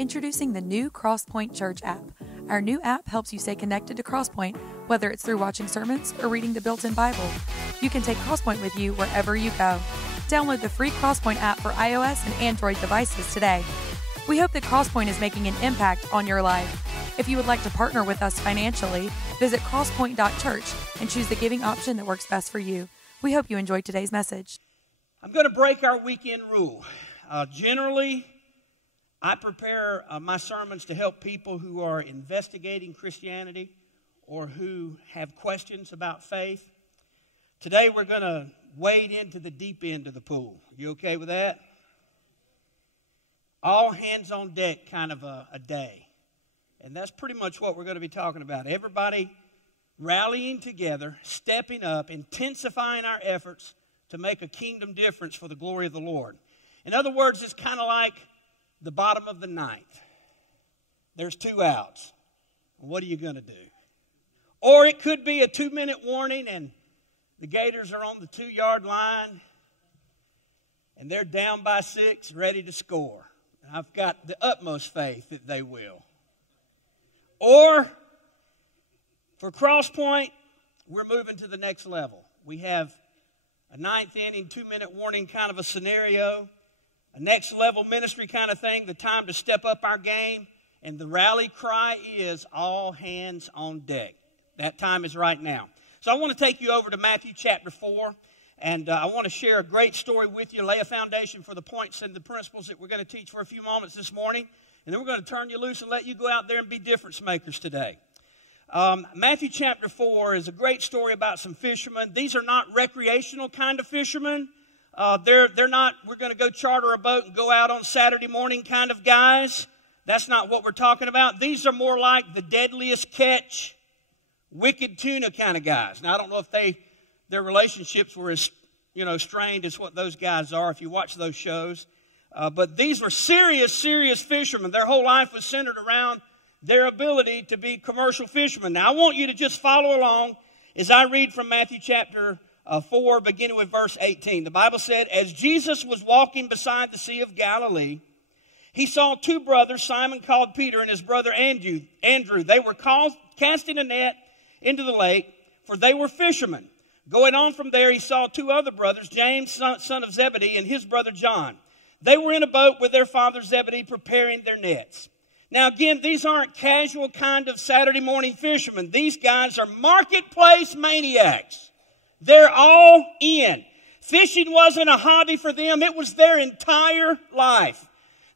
Introducing the new Crosspoint Church app. Our new app helps you stay connected to Crosspoint, whether it's through watching sermons or reading the built-in Bible. You can take Crosspoint with you wherever you go. Download the free Crosspoint app for iOS and Android devices today. We hope that Crosspoint is making an impact on your life. If you would like to partner with us financially, visit crosspoint.church and choose the giving option that works best for you. We hope you enjoyed today's message. I'm going to break our weekend rule. Generally, I prepare my sermons to help people who are investigating Christianity or who have questions about faith. Today, we're going to wade into the deep end of the pool. You okay with that? All hands on deck kind of a day. And that's pretty much what we're going to be talking about. Everybody rallying together, stepping up, intensifying our efforts to make a kingdom difference for the glory of the Lord. In other words, it's kind of like the bottom of the ninth. There's 2 outs. What are you going to do? Or it could be a 2-minute warning and the Gators are on the 2-yard line and they're down by 6, ready to score. I've got the utmost faith that they will. Or for Crosspoint, we're moving to the next level. We have a 9th inning, 2-minute warning kind of a scenario, a next level ministry kind of thing, the time to step up our game, and the rally cry is all hands on deck. That time is right now. So I want to take you over to Matthew chapter 4, and I want to share a great story with you, lay a foundation for the points and the principles that we're going to teach for a few moments this morning, and then we're going to turn you loose and let you go out there and be difference makers today. Matthew chapter 4 is a great story about some fishermen. These are not recreational kind of fishermen. They're not, we're going to go charter a boat and go out on Saturday morning kind of guys. That's not what we're talking about. These are more like the deadliest catch, wicked tuna kind of guys. Now, I don't know if their relationships were as, strained as what those guys are if you watch those shows. But these were serious fishermen. Their whole life was centered around their ability to be commercial fishermen. Now, I want you to just follow along as I read from Matthew chapter 4, beginning with verse 18. The Bible said, "As Jesus was walking beside the Sea of Galilee, he saw 2 brothers, Simon called Peter and his brother Andrew. They were casting a net into the lake, for they were fishermen. Going on from there, he saw 2 other brothers, James, son of Zebedee, and his brother John. They were in a boat with their father Zebedee preparing their nets." Now again, these aren't casual kind of Saturday morning fishermen. These guys are marketplace maniacs. They're all in. Fishing wasn't a hobby for them. It was their entire life.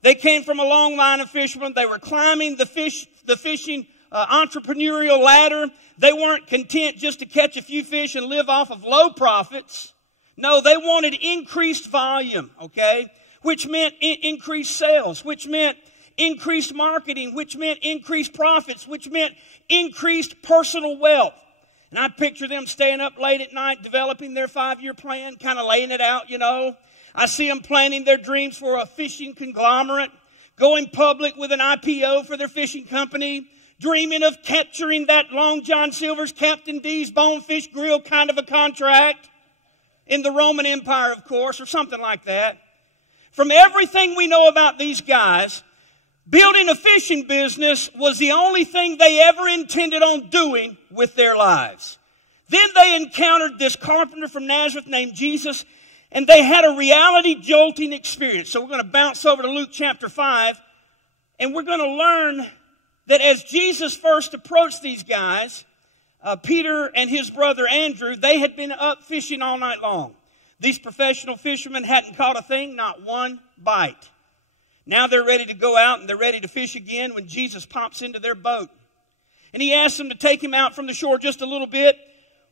They came from a long line of fishermen. They were climbing the fishing entrepreneurial ladder. They weren't content just to catch a few fish and live off of low profits. No, they wanted increased volume, okay? Which meant increased sales, which meant increased marketing, which meant increased profits, which meant increased personal wealth. And I picture them staying up late at night, developing their 5-year plan, kind of laying it out, I see them planning their dreams for a fishing conglomerate, going public with an IPO for their fishing company, dreaming of capturing that Long John Silver's Captain D's Bonefish Grill kind of a contract in the Roman Empire, of course, or something like that. From everything we know about these guys, building a fishing business was the only thing they ever intended on doing with their lives. Then they encountered this carpenter from Nazareth named Jesus, and they had a reality-jolting experience. So we're going to bounce over to Luke chapter 5, and we're going to learn that as Jesus first approached these guys, Peter and his brother Andrew, they had been up fishing all night long. These professional fishermen hadn't caught a thing, not one bite. Now they're ready to go out and they're ready to fish again when Jesus pops into their boat. And he asks them to take him out from the shore just a little bit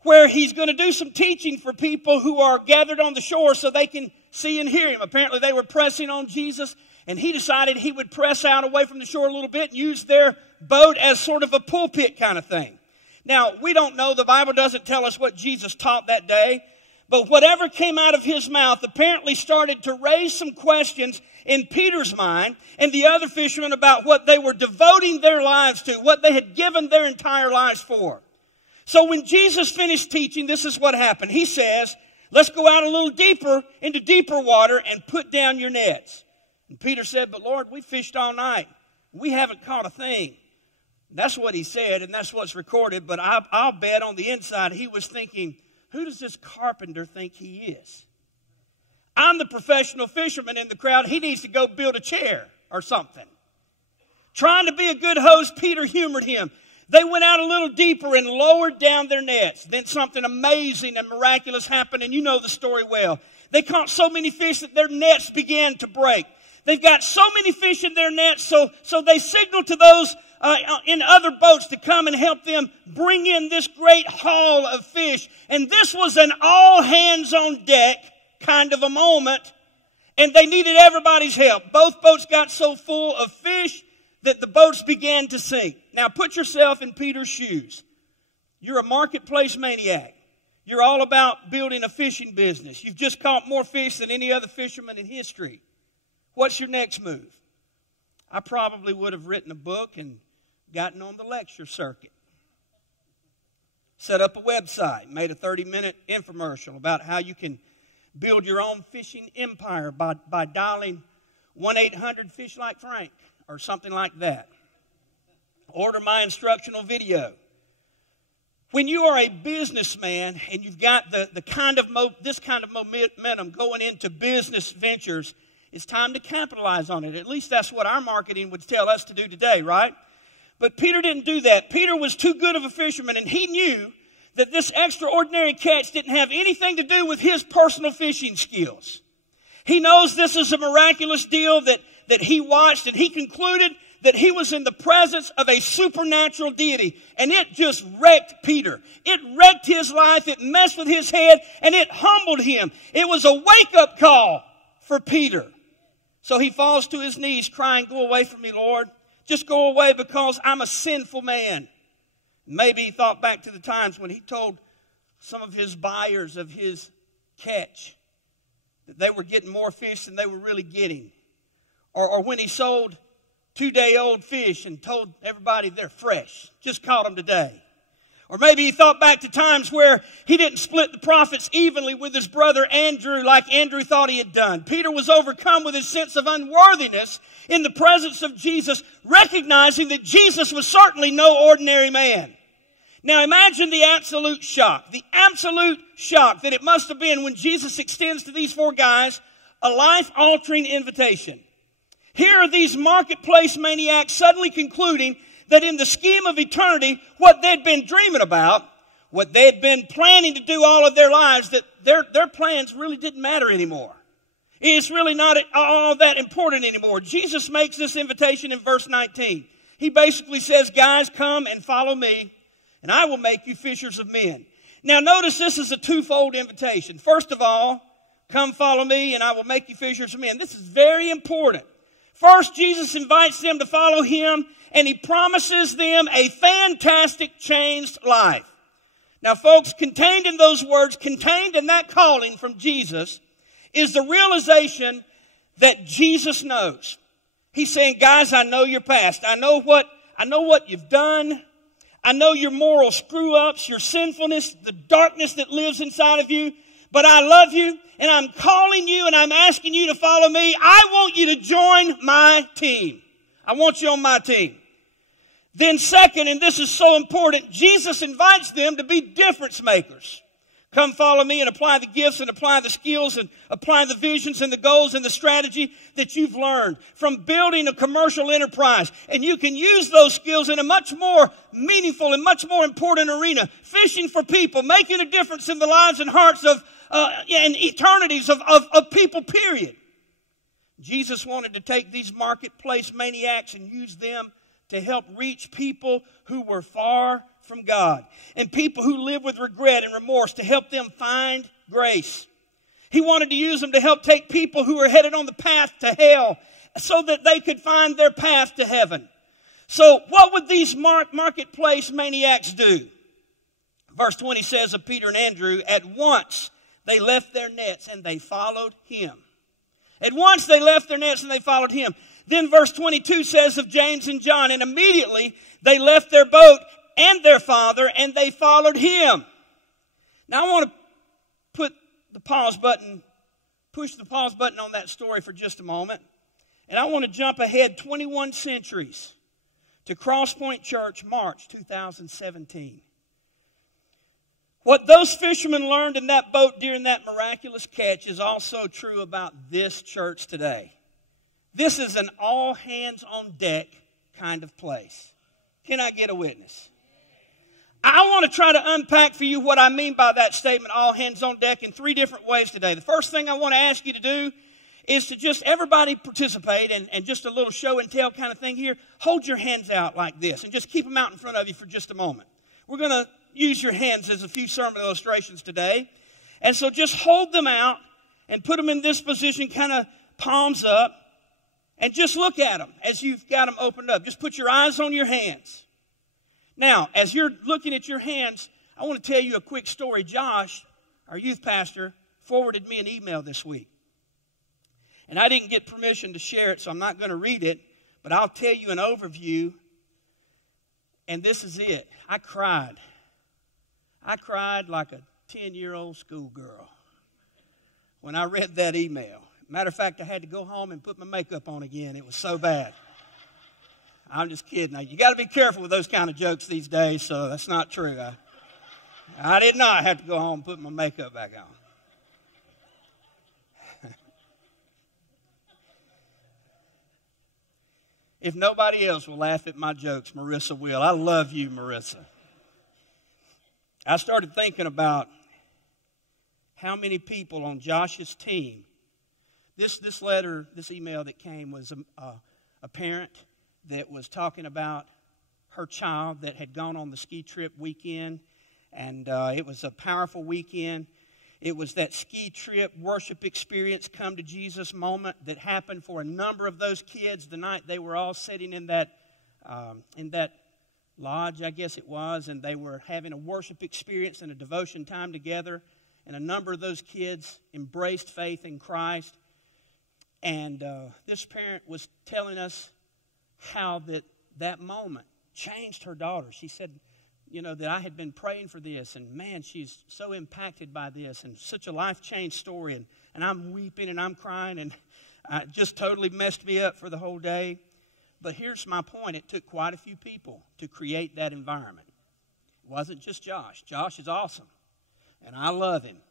where he's going to do some teaching for people who are gathered on the shore so they can see and hear him. Apparently they were pressing on Jesus and he decided he would press out away from the shore a little bit and use their boat as sort of a pulpit kind of thing. Now, we don't know. The Bible doesn't tell us what Jesus taught that day. But whatever came out of his mouth apparently started to raise some questions in Peter's mind and the other fishermen about what they were devoting their lives to, what they had given their entire lives for. So when Jesus finished teaching, this is what happened. He says, let's go out a little deeper into deeper water and put down your nets. And Peter said, but Lord, we fished all night. We haven't caught a thing. That's what he said, and that's what's recorded. But I'll bet on the inside he was thinking, who does this carpenter think he is? I'm the professional fisherman in the crowd. He needs to go build a chair or something. Trying to be a good host, Peter humored him. They went out a little deeper and lowered down their nets. Then something amazing and miraculous happened, and you know the story well. They caught so many fish that their nets began to break. They've got so many fish in their nets, so they signaled to those in other boats to come and help them bring in this great haul of fish. And this was an all-hands-on-deck kind of a moment, and they needed everybody's help. Both boats got so full of fish that the boats began to sink. Now put yourself in Peter's shoes. You're a marketplace maniac. You're all about building a fishing business. You've just caught more fish than any other fisherman in history. What's your next move? I probably would have written a book and gotten on the lecture circuit. Set up a website, made a 30-minute infomercial about how you can build your own fishing empire by dialing 1-800-FISH-LIKE-FRANK or something like that. Order my instructional video. When you are a businessman and you've got this kind of momentum going into business ventures, it's time to capitalize on it. At least that's what our marketing would tell us to do today, right? But Peter didn't do that. Peter was too good of a fisherman, and he knew that this extraordinary catch didn't have anything to do with his personal fishing skills. He knows this is a miraculous deal that he watched, and he concluded that he was in the presence of a supernatural deity. And it just wrecked Peter. It wrecked his life. It messed with his head, and it humbled him. It was a wake-up call for Peter. So he falls to his knees crying, "Go away from me, Lord. Just go away because I'm a sinful man." Maybe he thought back to the times when he told some of his buyers of his catch that they were getting more fish than they were really getting. Or when he sold 2-day-old fish and told everybody they're fresh. Just caught them today. Or maybe he thought back to times where he didn't split the profits evenly with his brother Andrew like Andrew thought he had done. Peter was overcome with his sense of unworthiness in the presence of Jesus, recognizing that Jesus was certainly no ordinary man. Now imagine the absolute shock that it must have been when Jesus extends to these 4 guys a life-altering invitation. Here are these marketplace maniacs suddenly concluding that in the scheme of eternity, what they'd been dreaming about, what they'd been planning to do all of their lives, that their plans really didn't matter anymore. It's really not all that important anymore. Jesus makes this invitation in verse 19. He basically says, guys, come and follow me, and I will make you fishers of men. Now notice this is a twofold invitation. First of all, come follow me, and I will make you fishers of men. This is very important. First, Jesus invites them to follow him, and he promises them a fantastic changed life. Now, folks, contained in those words, contained in that calling from Jesus, is the realization that Jesus knows. He's saying, guys, I know your past. I know what you've done. I know your moral screw-ups, your sinfulness, the darkness that lives inside of you. But I love you, and I'm calling you, and I'm asking you to follow me. I want you to join my team. I want you on my team. Then second, and this is so important, Jesus invites them to be difference makers. Come follow me and apply the gifts and apply the skills and apply the visions and the goals and the strategy that you've learned from building a commercial enterprise. And you can use those skills in a much more meaningful and much more important arena. Fishing for people, making a difference in the lives and hearts of and eternities of people, period. Jesus wanted to take these marketplace maniacs and use them to help reach people who were far from God and people who live with regret and remorse to help them find grace. He wanted to use them to help take people who are headed on the path to hell so that they could find their path to heaven. So what would these marketplace maniacs do? Verse 20 says of Peter and Andrew, at once they left their nets and they followed him. At once they left their nets and they followed him. Then verse 22 says of James and John, and immediately they left their boat and their father and they followed him. Now I want to push the pause button on that story for just a moment And I want to jump ahead 21 centuries to Cross Point Church, March 2017. What those fishermen learned in that boat during that miraculous catch is also true about this church today. This is an all-hands-on-deck kind of place. Can I get a witness? I want to try to unpack for you what I mean by that statement, all hands on deck, in 3 different ways today. The first thing I want to ask you to do is to just everybody participate and just a little show and tell kind of thing here. Hold your hands out like this and just keep them out in front of you for just a moment. We're going to use your hands as a few sermon illustrations today. And so just hold them out and put them in this position, kind of palms up, and just look at them as you've got them opened up. Just put your eyes on your hands. Now, as you're looking at your hands, I want to tell you a quick story. Josh, our youth pastor, forwarded me an email this week. And I didn't get permission to share it, so I'm not going to read it. But I'll tell you an overview. And this is it. I cried. I cried like a 10-year-old schoolgirl when I read that email. Matter of fact, I had to go home and put my makeup on again. It was so bad. I'm just kidding. Now, you got to be careful with those kind of jokes these days, so that's not true. I did not have to go home and put my makeup back on. If nobody else will laugh at my jokes, Marissa will. I love you, Marissa. I started thinking about how many people on Josh's team. This letter, this email that came was a parent that was talking about her child that had gone on the ski trip weekend. And it was a powerful weekend. It was that ski trip worship experience, come to Jesus moment that happened for a number of those kids the night they were all sitting in that lodge, I guess it was, and they were having a worship experience and a devotion time together. And a number of those kids embraced faith in Christ. And this parent was telling us how that moment changed her daughter. She said, that I had been praying for this, and man, she's so impacted by this, and such a life-change story, and I'm weeping and I'm crying, and it just totally messed me up for the whole day. But here's my point. It took quite a few people to create that environment. It wasn't just Josh. Josh is awesome, and I love him,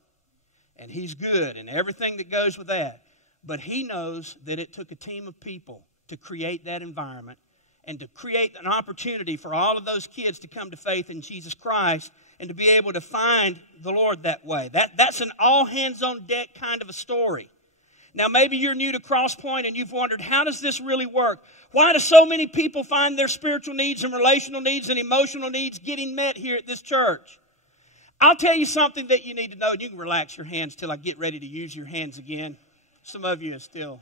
and he's good, and everything that goes with that. But he knows that it took a team of people to create that environment and to create an opportunity for all of those kids to come to faith in Jesus Christ and to be able to find the Lord that way. That's an all-hands-on-deck kind of a story. Now, maybe you're new to Cross Point and you've wondered, how does this really work? Why do so many people find their spiritual needs and relational needs and emotional needs getting met here at this church? I'll tell you something that you need to know. You can relax your hands till I get ready to use your hands again. Some of you are still,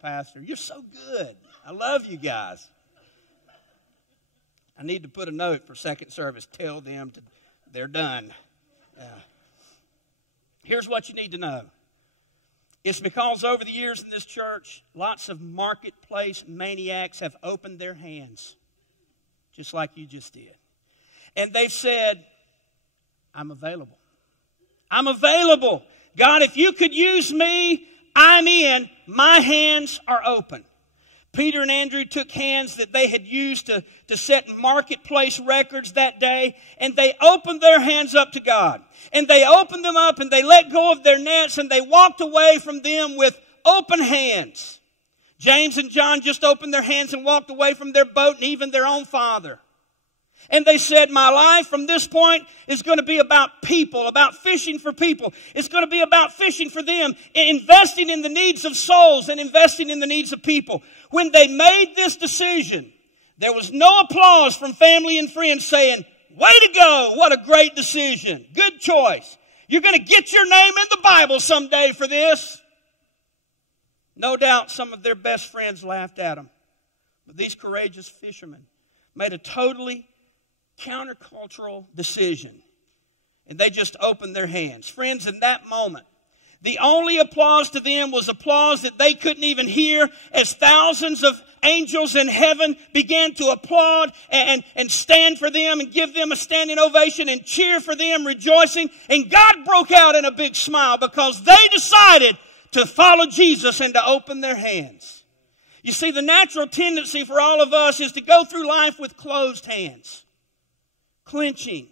Pastor, you're so good. I love you guys. I need to put a note for second service. Tell them they're done. Here's what you need to know. It's because over the years in this church, lots of marketplace maniacs have opened their hands, just like you just did. And they've said, I'm available. I'm available. God, if you could use me, I'm in. My hands are open. Peter and Andrew took hands that they had used to set marketplace records that day, and they opened their hands up to God. And they opened them up, and they let go of their nets, and they walked away from them with open hands. James and John just opened their hands and walked away from their boat and even their own father. And they said, my life from this point is going to be about people, about fishing for people. It's going to be about fishing for them, investing in the needs of souls and investing in the needs of people. When they made this decision, there was no applause from family and friends saying, way to go, what a great decision, good choice. You're going to get your name in the Bible someday for this. No doubt some of their best friends laughed at them. But these courageous fishermen made a totally countercultural decision. And they just opened their hands. Friends, in that moment, the only applause to them was applause that they couldn't even hear as thousands of angels in heaven began to applaud and stand for them and give them a standing ovation and cheer for them, rejoicing. And God broke out in a big smile because they decided to follow Jesus and to open their hands. You see, the natural tendency for all of us is to go through life with closed hands. Clenching,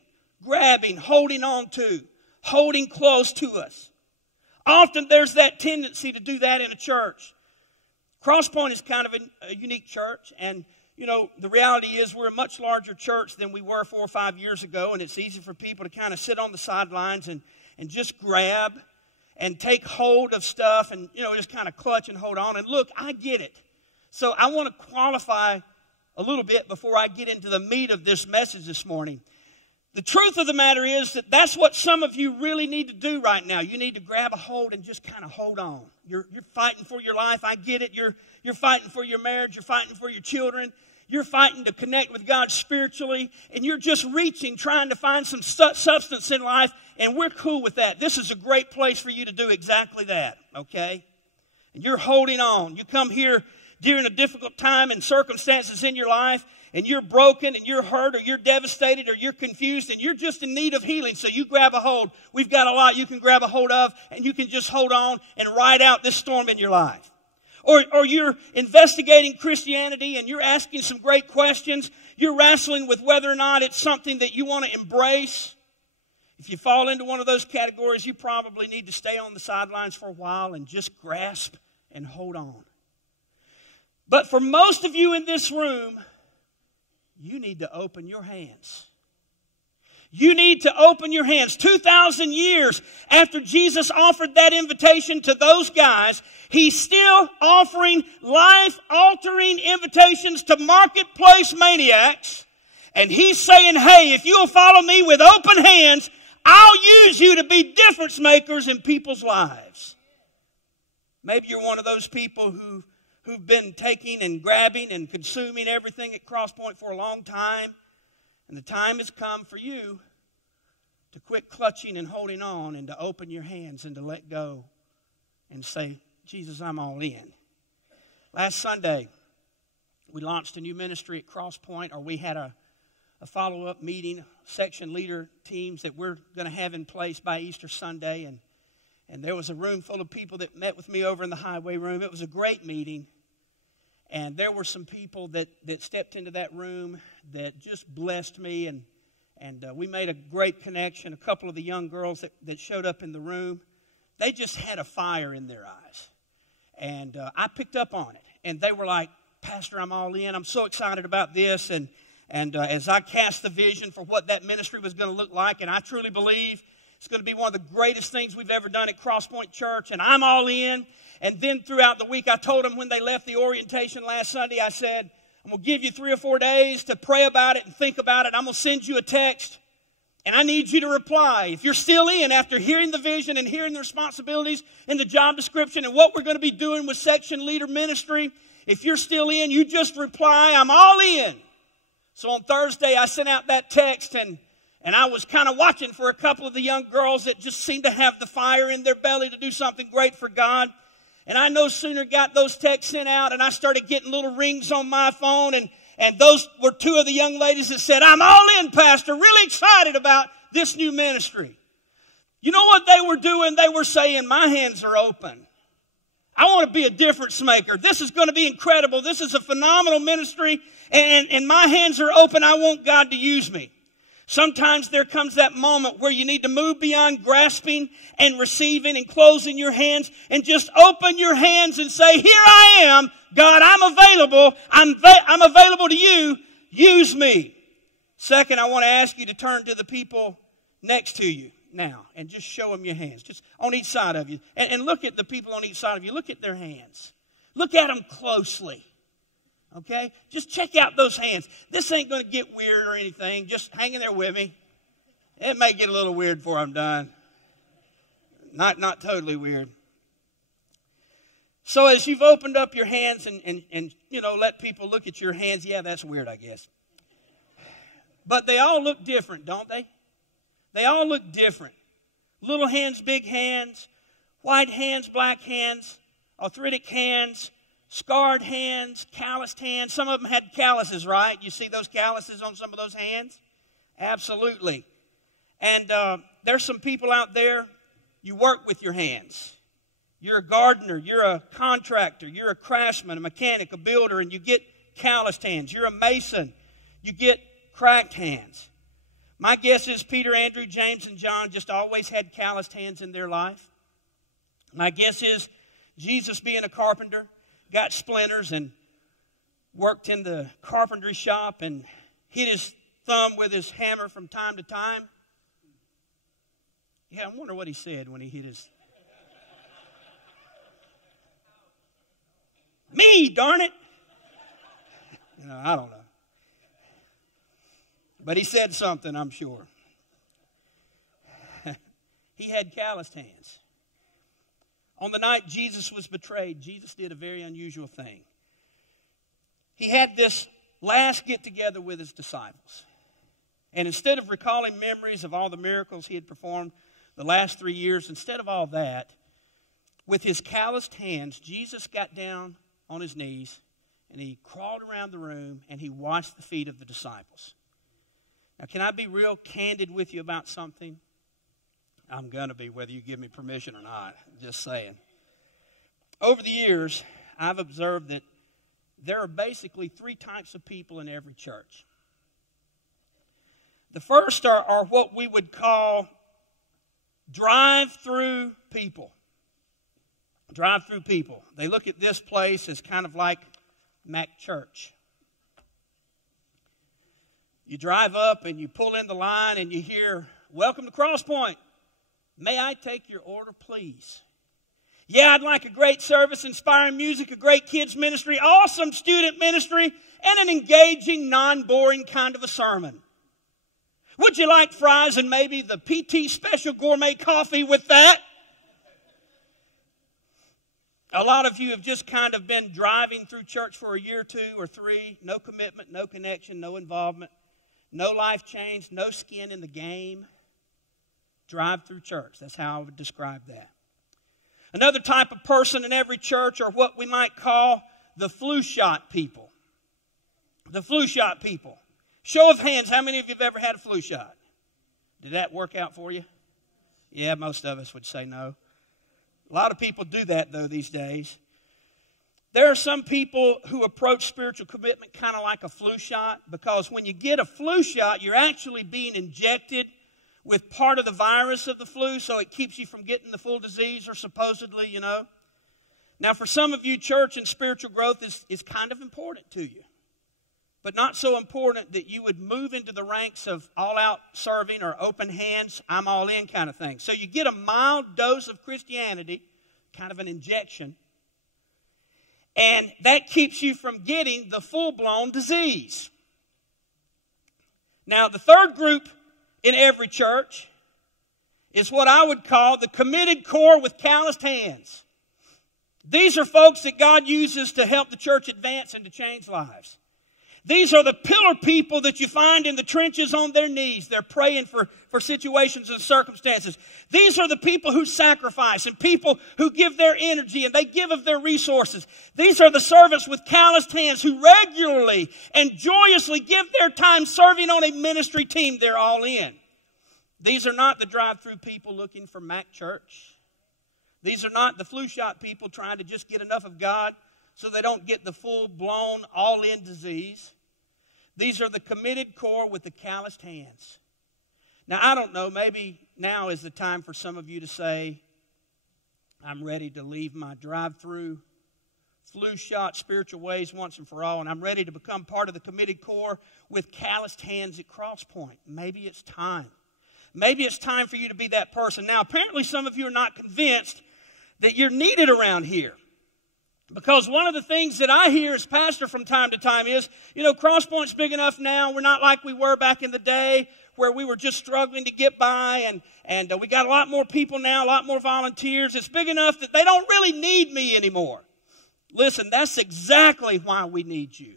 grabbing, holding on to, holding close to us. Often there's that tendency to do that in a church. Crosspoint is kind of a unique church, and you know, the reality is we're a much larger church than we were 4 or 5 years ago, and it's easy for people to kind of sit on the sidelines and just grab and take hold of stuff and, you know, just kind of clutch and hold on. And look, I get it. So I want to qualify a little bit before I get into the meat of this message this morning. The truth of the matter is that that's what some of you really need to do right now. You need to grab a hold and just kind of hold on. You're fighting for your life. I get it. You're fighting for your marriage. You're fighting for your children. You're fighting to connect with God spiritually. And you're just reaching, trying to find some substance in life. And we're cool with that. This is a great place for you to do exactly that, okay? And you're holding on. You come here during a difficult time and circumstances in your life, and you're broken and you're hurt or you're devastated or you're confused and you're just in need of healing. So you grab a hold. We've got a lot you can grab a hold of, and you can just hold on and ride out this storm in your life. Or you're investigating Christianity and you're asking some great questions. You're wrestling with whether or not it's something that you want to embrace. If you fall into one of those categories, you probably need to stay on the sidelines for a while and just grasp and hold on. But for most of you in this room, you need to open your hands. You need to open your hands. 2,000 years after Jesus offered that invitation to those guys, He's still offering life-altering invitations to marketplace maniacs. And He's saying, hey, if you'll follow me with open hands, I'll use you to be difference makers in people's lives. Maybe you're one of those people who've been taking and grabbing and consuming everything at Crosspoint for a long time. And the time has come for you to quit clutching and holding on and to open your hands and to let go and say, Jesus, I'm all in. Last Sunday, we launched a new ministry at Crosspoint, or we had a follow-up meeting, section leader teams that we're going to have in place by Easter Sunday. And there was a room full of people that met with me over in the highway room. It was a great meeting. And there were some people that stepped into that room that just blessed me. And we made a great connection. A couple of the young girls that showed up in the room, they just had a fire in their eyes. And I picked up on it. And they were like, Pastor, I'm all in. I'm so excited about this. And as I cast the vision for what that ministry was going to look like, and I truly believe it's going to be one of the greatest things we've ever done at Crosspoint Church, and I'm all in. And then throughout the week, I told them when they left the orientation last Sunday, I said, I'm going to give you 3 or 4 days to pray about it and think about it. I'm going to send you a text, and I need you to reply. If you're still in after hearing the vision and hearing the responsibilities and the job description and what we're going to be doing with section leader ministry, if you're still in, you just reply, I'm all in. So on Thursday, I sent out that text, and I was kind of watching for a couple of the young girls that just seemed to have the fire in their belly to do something great for God. And I no sooner got those texts sent out, and I started getting little rings on my phone, and those were 2 of the young ladies that said, I'm all in, Pastor, really excited about this new ministry. You know what they were doing? They were saying, my hands are open. I want to be a difference maker. This is going to be incredible. This is a phenomenal ministry, and my hands are open. I want God to use me. Sometimes there comes that moment where you need to move beyond grasping and receiving and closing your hands and just open your hands and say, here I am, God, I'm available. I'm available to you. Use me. Second, I want to ask you to turn to the people next to you now and just show them your hands, just on each side of you. And look at the people on each side of you. Look at their hands. Look at them closely. Okay? Just check out those hands. This ain't going to get weird or anything. Just hang in there with me. It may get a little weird before I'm done. Not totally weird. So as you've opened up your hands and you know, let people look at your hands, yeah, that's weird, I guess. But they all look different, don't they? They all look different. Little hands, big hands, white hands, black hands, arthritic hands, scarred hands, calloused hands. Some of them had calluses, right? You see those calluses on some of those hands? Absolutely. And there's some people out there, you work with your hands. You're a gardener, you're a contractor, you're a craftsman, a mechanic, a builder, and you get calloused hands. You're a mason, you get cracked hands. My guess is Peter, Andrew, James, and John just always had calloused hands in their life. My guess is Jesus, being a carpenter, got splinters and worked in the carpentry shop and hit his thumb with his hammer from time to time. Yeah, I wonder what he said when he hit his... Me, darn it! I don't know. But he said something, I'm sure. He had calloused hands. On the night Jesus was betrayed, Jesus did a very unusual thing. He had this last get-together with his disciples. And instead of recalling memories of all the miracles he had performed the last 3 years, instead of all that, with his calloused hands, Jesus got down on his knees and he crawled around the room and he washed the feet of the disciples. Now, can I be real candid with you about something? I'm going to be, whether you give me permission or not. Just saying. Over the years, I've observed that there are basically 3 types of people in every church. The first are what we would call drive-through people. Drive-through people. They look at this place as kind of like Mac Church. You drive up and you pull in the line and you hear, "Welcome to Cross Point. May I take your order, please?" Yeah, I'd like a great service, inspiring music, a great kids ministry, awesome student ministry, and an engaging, non-boring kind of a sermon. Would you like fries and maybe the PT special gourmet coffee with that? A lot of you have just kind of been driving through church for a year or 2 or 3. No commitment, no connection, no involvement, no life change, no skin in the game. Drive-through church. That's how I would describe that. Another type of person in every church are what we might call the flu shot people. The flu shot people. Show of hands, how many of you have ever had a flu shot? Did that work out for you? Yeah, most of us would say no. A lot of people do that, though, these days. There are some people who approach spiritual commitment kind of like a flu shot, because when you get a flu shot, you're actually being injected with part of the virus of the flu, so it keeps you from getting the full disease, or supposedly, Now, for some of you, church and spiritual growth is kind of important to you, but not so important that you would move into the ranks of all-out serving or open hands, I'm all in kind of thing. So you get a mild dose of Christianity, kind of an injection, and that keeps you from getting the full-blown disease. Now, the third group in every church is what I would call the committed core with calloused hands. These are folks that God uses to help the church advance and to change lives. These are the pillar people that you find in the trenches on their knees. They're praying for situations and circumstances. These are the people who sacrifice and people who give their energy and they give of their resources. These are the servants with calloused hands who regularly and joyously give their time serving on a ministry team. They're all in. These are not the drive-through people looking for Mac Church. These are not the flu shot people trying to just get enough of God so they don't get the full-blown, all-in disease. These are the committed core with the calloused hands. Now, I don't know, maybe now is the time for some of you to say, I'm ready to leave my drive-through, flu-shot spiritual ways once and for all, and I'm ready to become part of the committed core with calloused hands at Cross Point. Maybe it's time. Maybe it's time for you to be that person. Now, apparently some of you are not convinced that you're needed around here. Because one of the things that I hear as pastor from time to time is, Cross Point's big enough now. We're not like we were back in the day where we were just struggling to get by. And we got a lot more people now, a lot more volunteers. It's big enough that they don't really need me anymore. Listen, that's exactly why we need you.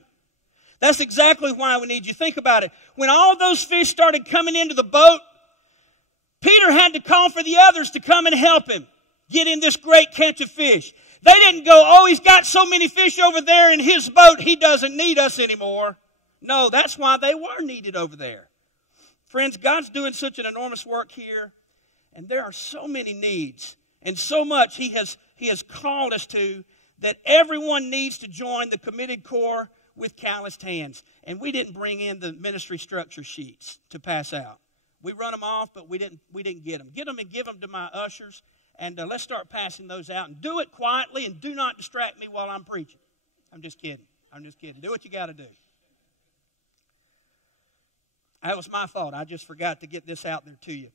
That's exactly why we need you. Think about it. When all those fish started coming into the boat, Peter had to call for the others to come and help him get in this great catch of fish. They didn't go, oh, he's got so many fish over there in his boat, he doesn't need us anymore. No, that's why they were needed over there. Friends, God's doing such an enormous work here, and there are so many needs. and so much He has called us to, that everyone needs to join the committed core with calloused hands. And we didn't bring in the ministry structure sheets to pass out. We run them off, but we didn't get them. Get them and give them to my ushers, and let's start passing those out. And do it quietly, and do not distract me while I'm preaching. I'm just kidding. Do what you got to do. That was my fault. I just forgot to get this out there to you.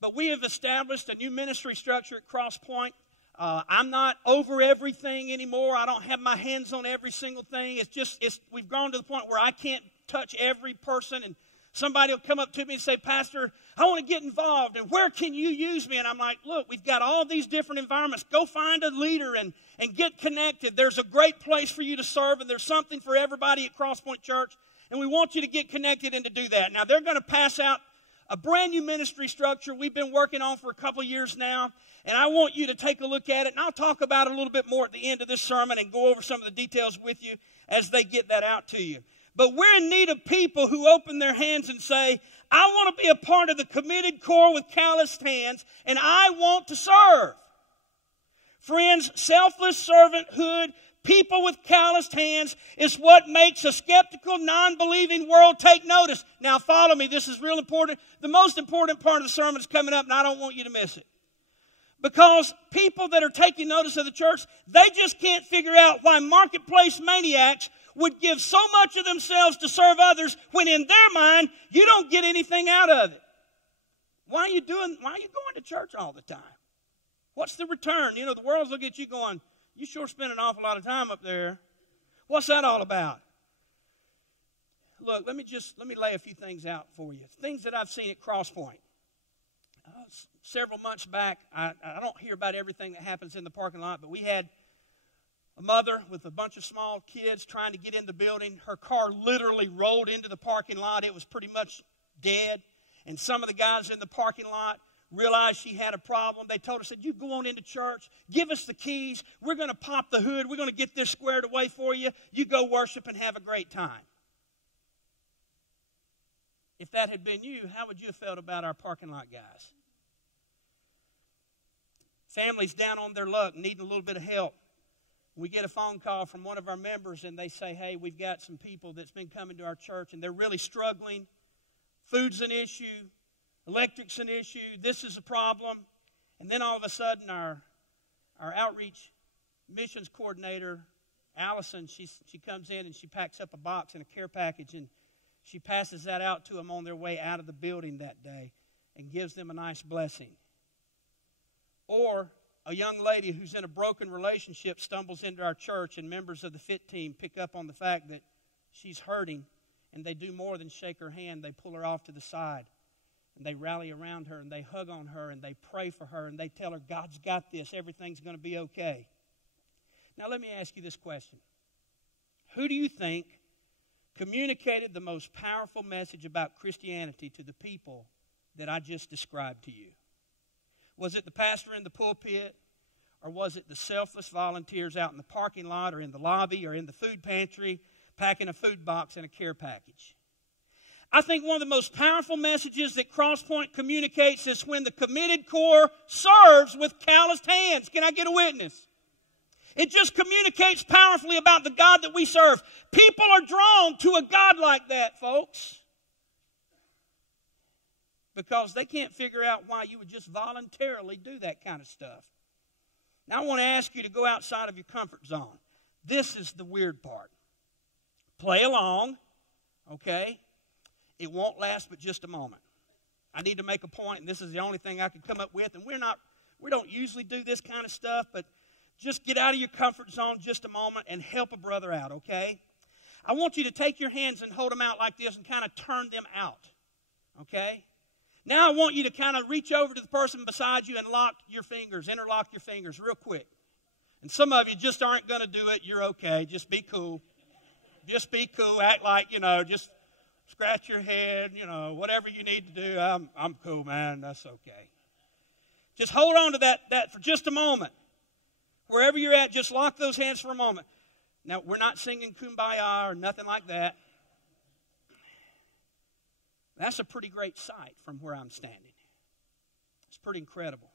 But we have established a new ministry structure at Cross Point. I'm not over everything anymore. I don't have my hands on every single thing. We've gone to the point where I can't touch every person, and somebody will come up to me and say, Pastor, I want to get involved, and where can you use me? And I'm like, look, we've got all these different environments. Go find a leader and get connected. There's a great place for you to serve, and there's something for everybody at Cross Point Church, and we want you to get connected and to do that. Now, they're going to pass out a brand new ministry structure we've been working on for a couple of years now, and I want you to take a look at it, and I'll talk about it a little bit more at the end of this sermon and go over some of the details with you as they get that out to you. But we're in need of people who open their hands and say, I want to be a part of the committed core with calloused hands, and I want to serve. Friends, selfless servanthood, people with calloused hands, is what makes a skeptical, non-believing world take notice. Now follow me, this is real important. The most important part of the sermon is coming up, and I don't want you to miss it. Because people that are taking notice of the church, they just can't figure out why marketplace maniacs would give so much of themselves to serve others when in their mind you don't get anything out of it. Why are you going to church all the time? What's the return? You know, the world's looking at you going, you sure spend an awful lot of time up there. What's that all about? Look, let me lay a few things out for you. Things that I've seen at Cross Point. Several months back, I don't hear about everything that happens in the parking lot, but we had a mother with a bunch of small kids trying to get in the building. Her car literally rolled into the parking lot. It was pretty much dead. And some of the guys in the parking lot realized she had a problem. They told her, said, you go on into church, give us the keys, we're going to pop the hood, we're going to get this squared away for you, you go worship and have a great time. If that had been you, how would you have felt about our parking lot guys? Families down on their luck, needing a little bit of help. We get a phone call from one of our members and they say, hey, we've got some people that's been coming to our church and they're really struggling. Food's an issue. Electric's an issue. This is a problem. And then all of a sudden our outreach missions coordinator, Allison, she comes in and she packs up a box and a care package and she passes that out to them on their way out of the building that day and gives them a nice blessing. Or a young lady who's in a broken relationship stumbles into our church and members of the FIT team pick up on the fact that she's hurting and they do more than shake her hand. They pull her off to the side and they rally around her and they hug on her and they pray for her and they tell her, God's got this. Everything's going to be okay. Now let me ask you this question. Who do you think communicated the most powerful message about Christianity to the people that I just described to you? Was it the pastor in the pulpit, or was it the selfless volunteers out in the parking lot or in the lobby or in the food pantry packing a food box and a care package? I think one of the most powerful messages that Cross Point communicates is when the committed core serves with calloused hands. Can I get a witness? It just communicates powerfully about the God that we serve. People are drawn to a God like that, folks, because they can't figure out why you would just voluntarily do that kind of stuff. Now I want to ask you to go outside of your comfort zone. This is the weird part. Play along, okay? It won't last but just a moment. I need to make a point, and this is the only thing I can come up with, and we don't usually do this kind of stuff, but just get out of your comfort zone just a moment and help a brother out, okay? I want you to take your hands and hold them out like this and kind of turn them out, okay? Now I want you to kind of reach over to the person beside you and interlock your fingers real quick. And some of you just aren't going to do it. You're okay. Just be cool. Just be cool. Act like, just scratch your head, whatever you need to do. I'm cool, man. That's okay. Just hold on to that for just a moment. Wherever you're at, just lock those hands for a moment. Now, we're not singing Kumbaya or nothing like that. That's a pretty great sight from where I'm standing. It's pretty incredible.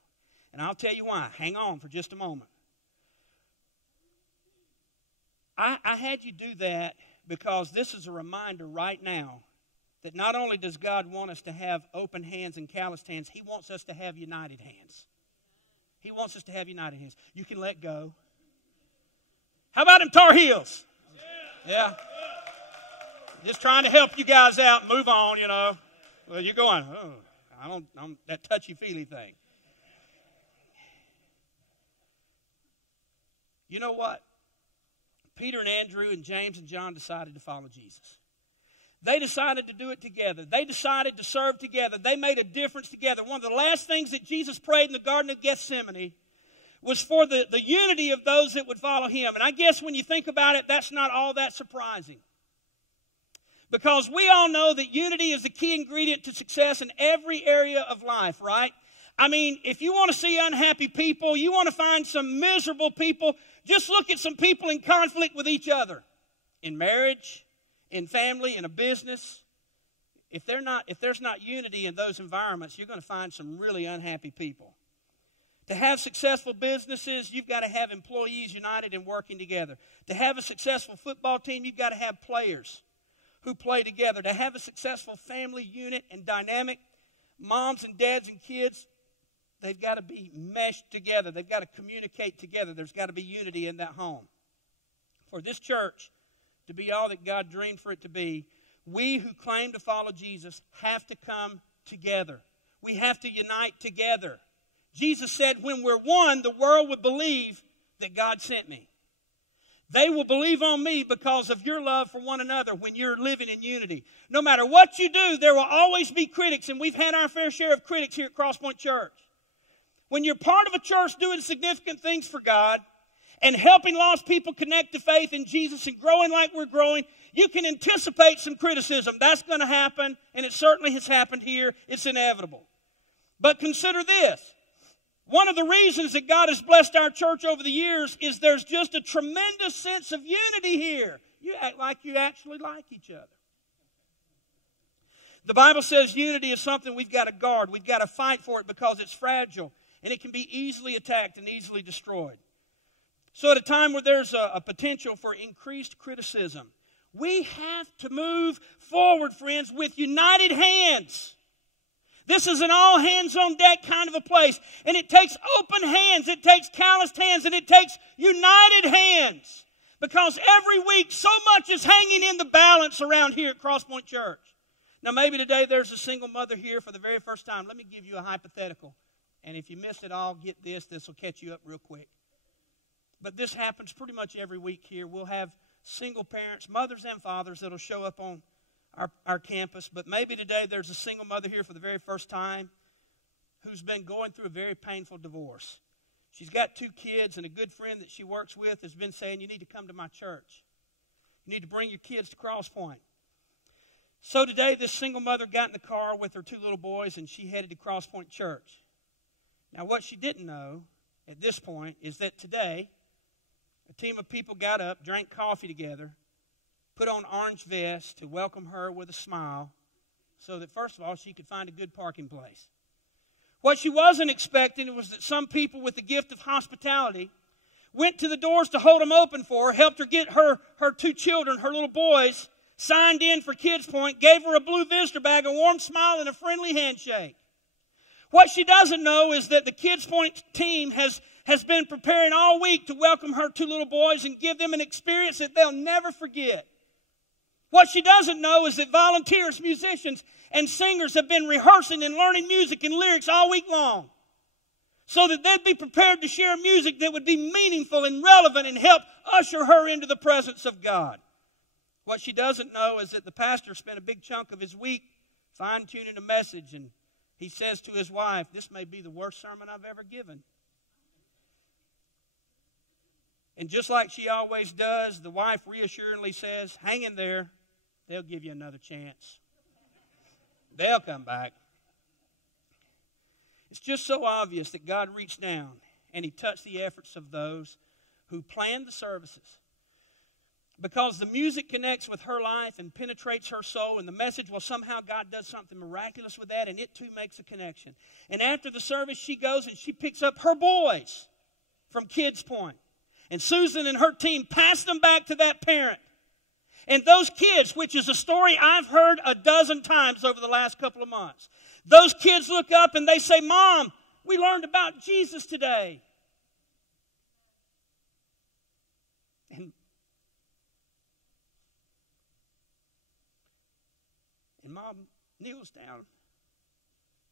And I'll tell you why. Hang on for just a moment. I had you do that because this is a reminder right now that not only does God want us to have open hands and calloused hands, He wants us to have united hands. He wants us to have united hands. You can let go. How about them Tar Heels? Yeah. Just trying to help you guys out and move on, you know. Well, you're going, oh, I'm that touchy-feely thing. You know what? Peter and Andrew and James and John decided to follow Jesus. They decided to do it together. They decided to serve together. They made a difference together. One of the last things that Jesus prayed in the Garden of Gethsemane was for the unity of those that would follow Him. And I guess when you think about it, that's not all that surprising. Because we all know that unity is the key ingredient to success in every area of life, right? I mean, if you want to see unhappy people, you want to find some miserable people, just look at some people in conflict with each other. In marriage, in family, in a business. If there's not unity in those environments, you're going to find some really unhappy people. To have successful businesses, you've got to have employees united and working together. To have a successful football team, you've got to have players who play together. To have a successful family unit and dynamic, moms and dads and kids, they've got to be meshed together. They've got to communicate together. There's got to be unity in that home. For this church to be all that God dreamed for it to be, we who claim to follow Jesus have to come together. We have to unite together. Jesus said, when we're one, the world would believe that God sent me. They will believe on me because of your love for one another when you're living in unity. No matter what you do, there will always be critics, and we've had our fair share of critics here at Crosspoint Church. When you're part of a church doing significant things for God and helping lost people connect to faith in Jesus and growing like we're growing, you can anticipate some criticism. That's going to happen, and it certainly has happened here. It's inevitable. But consider this. One of the reasons that God has blessed our church over the years is there's just a tremendous sense of unity here. You act like you actually like each other. The Bible says unity is something we've got to guard. We've got to fight for it because it's fragile and it can be easily attacked and easily destroyed. So at a time where there's a potential for increased criticism, we have to move forward, friends, with united hands. This is an all-hands-on-deck kind of a place. And it takes open hands, it takes calloused hands, and it takes united hands. Because every week, so much is hanging in the balance around here at Crosspoint Church. Now, maybe today there's a single mother here for the very first time. Let me give you a hypothetical. And if you miss it all, get this. This will catch you up real quick. But this happens pretty much every week here. We'll have single parents, mothers and fathers, that will show up on our campus, but maybe today there's a single mother here for the very first time who's been going through a very painful divorce. She's got 2 kids, and a good friend that she works with has been saying, you need to come to my church. You need to bring your kids to Crosspoint. So today this single mother got in the car with her 2 little boys, and she headed to Crosspoint Church. Now what she didn't know at this point is that today a team of people got up, drank coffee together, put on orange vests to welcome her with a smile so that, first of all, she could find a good parking place. What she wasn't expecting was that some people with the gift of hospitality went to the doors to hold them open for her, helped her get her 2 children, her little boys, signed in for Kids Point, gave her a blue visitor bag, a warm smile, and a friendly handshake. What she doesn't know is that the Kids Point team has been preparing all week to welcome her 2 little boys and give them an experience that they'll never forget. What she doesn't know is that volunteers, musicians, and singers have been rehearsing and learning music and lyrics all week long so that they'd be prepared to share music that would be meaningful and relevant and help usher her into the presence of God. What she doesn't know is that the pastor spent a big chunk of his week fine-tuning a message, and he says to his wife, this may be the worst sermon I've ever given. And just like she always does, the wife reassuringly says, hang in there. They'll give you another chance. They'll come back. It's just so obvious that God reached down and He touched the efforts of those who planned the services, because the music connects with her life and penetrates her soul, and the message, well, somehow God does something miraculous with that, and it too makes a connection. And after the service, she goes and she picks up her boys from Kids Point. And Susan and her team pass them back to that parent. And those kids, which is a story I've heard a dozen times over the last couple of months, those kids look up and they say, Mom, we learned about Jesus today. And Mom kneels down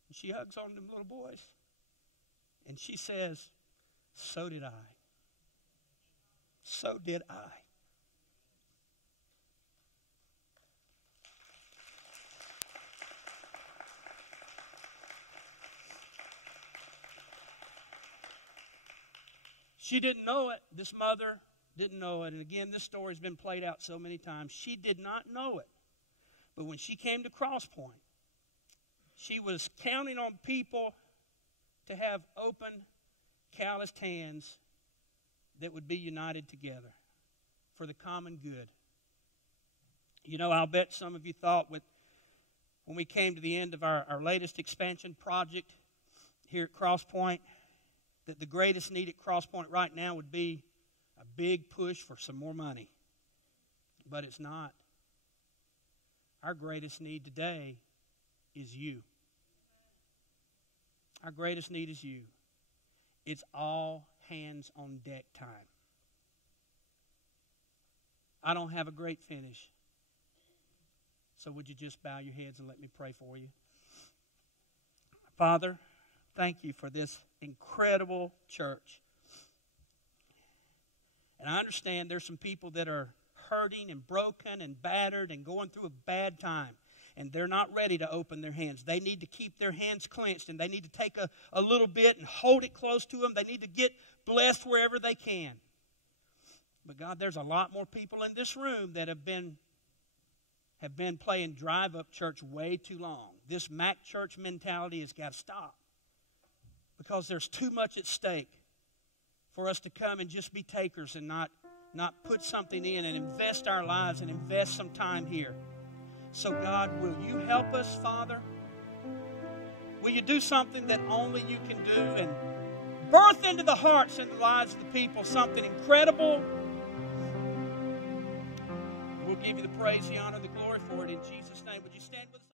and she hugs on them little boys. And she says, so did I. So did I. She didn't know it. This mother didn't know it. And again, this story's been played out so many times. She did not know it. But when she came to Cross Point, she was counting on people to have open, calloused hands that would be united together for the common good. You know, I'll bet some of you thought when we came to the end of our latest expansion project here at Cross Point, that the greatest need at Cross Point right now would be a big push for some more money. But it's not. Our greatest need today is you. Our greatest need is you. It's all hands on deck time. I don't have a great finish. So would you just bow your heads and let me pray for you? Father, thank you for this incredible church. And I understand there's some people that are hurting and broken and battered and going through a bad time. And they're not ready to open their hands. They need to keep their hands clenched, and they need to take a little bit and hold it close to them. They need to get blessed wherever they can. But God, there's a lot more people in this room that have been playing drive-up church way too long. This Mac church mentality has got to stop, because there's too much at stake for us to come and just be takers and not put something in and invest our lives and invest some time here. So God, will you help us, Father? Will you do something that only you can do and birth into the hearts and the lives of the people something incredible? We'll give you the praise, the honor, the glory for it in Jesus' name. Would you stand with us?